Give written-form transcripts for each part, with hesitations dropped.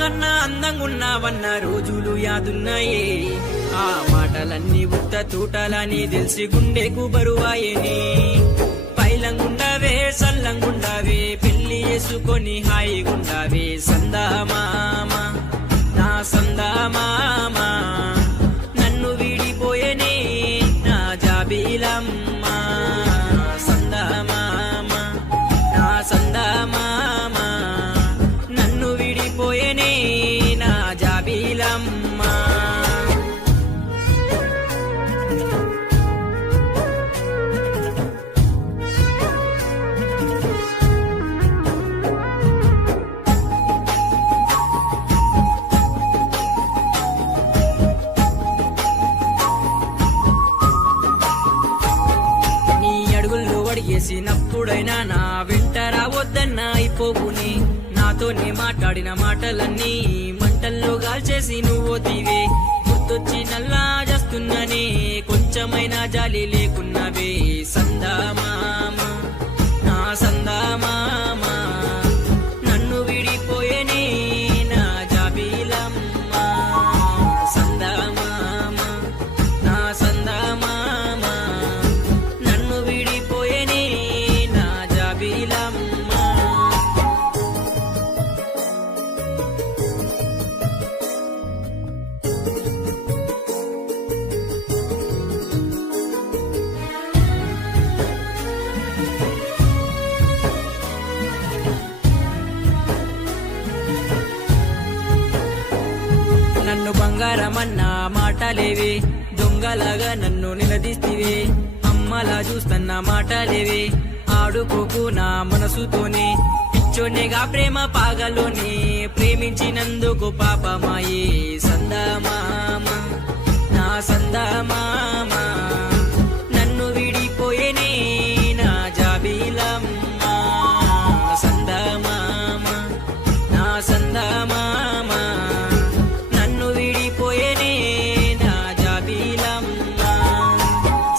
కన్నా అందంగున్నావన్న రోజులు యాదున్నాయే. ఆ మాటలన్నీ ఉత్త తూటలని తెలిసి గుండెకు బరువాయని. పైలంగుండావే సల్లంగుండావే పెళ్లి చేసుకొని హాయిగుండావే సందామామ నా సందామామ. నన్ను వీడిపోయేనే నా జాబీలమ్మ సందామామ నా సందామామ. నన్ను వీడిపోయేనే నా జాబీలమ్మ. అడిగేసినప్పుడైనా నా వెంట రావద్దన్నా అయిపోకుని. నాతోనే మాట్లాడిన మాటలన్నీ మంటల్లో గాల్చేసి నువ్వోతివే. గుర్తొచ్చి నల్లా చేస్తున్ననే కొంచెమైనా జాలి లేకున్నవే సందామామ నా సందామామ. నన్ను విడిపోయేనే నా జాబీలమ్మ సందామామ నా సందామామ. నన్ను విడిపోయేనే నా జాబీలమ్మ. నన్ను బంగారమన్నా మాటలేవే దొంగలాగా నన్ను నిలదీస్తివే. అమ్మలా చూస్తున్న మాటలేవే ఆడుకోకు నా మనసుతోనే. పిచ్చోనేగా ప్రేమ పాగలోనే ప్రేమించినందుకు పాపమాయే సందామామ నా సందామామ. నన్ను విడిపోయేనే నా జాబీలమ్మ సందామామ నా సందామామ. నన్ను విడిపోయేనే నా జాబీలమ్మ.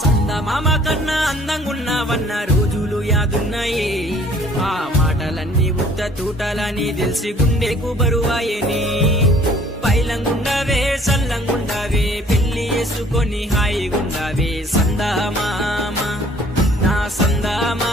సందమామ కన్నా అందంగున్నావన్న రోజులు యాదున్నాయే. ఆ మాటలన్నీ ఉత్త తూటలని తెలిసి గుండెకు బరువాయని. పైలంగుండావే సల్లంగుండావే పెళ్లి చేసుకొని హాయిగుండావే సందామామ నా సందామా.